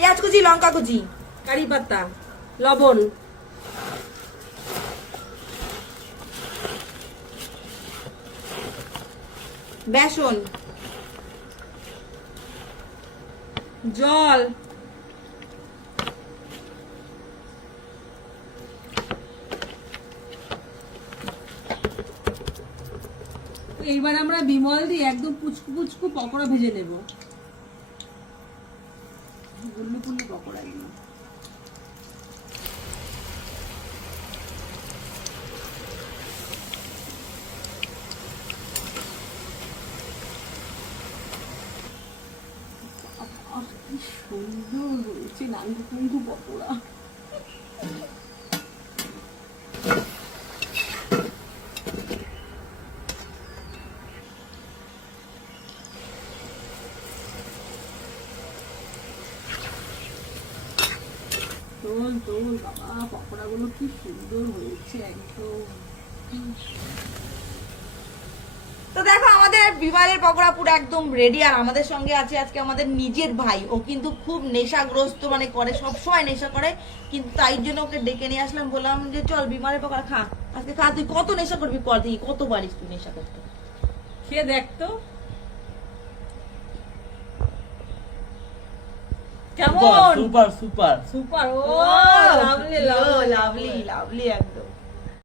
পেঁয়াজ কুচি, লঙ্কা কুচি, কারি পাতা, লবণ, বেসন, জল, এইবার আমরা বিমল দিয়ে একদম পুচকু পুচকু পকোড়া ভেজে নেব। গুল্লু গুল্লু পকোড়া এগুলো। কি সুন্দর হয়েছে নাঙ্গু কুঙ্গু পকোড়া। তোল তোল বাবা, পকোড়াগুলো কি সুন্দর হয়েছে একদম। তো দেখো আমাদের বিমলের পকোড়া পুরো একদম রেডি। আর আমাদের সঙ্গে আছে আজকে আমাদের নিজের ভাই। ও কিন্তু খুব নেশাগ্রস্ত মানে করে, সবসময় নেশা করে, কিন্তু তাই জন্য ওকে ডেকে নিয়ে আসলাম, বললাম যে চল বিমলের পকোড়া খা, আজকে খা। তুই কত নেশা করবি কর, দেখি কত পারিস তুই নেশা করতে। খেয়ে দেখ তো কেমন। Super super. সুপার। ও লাভলি লাভলি লাভলি একদম।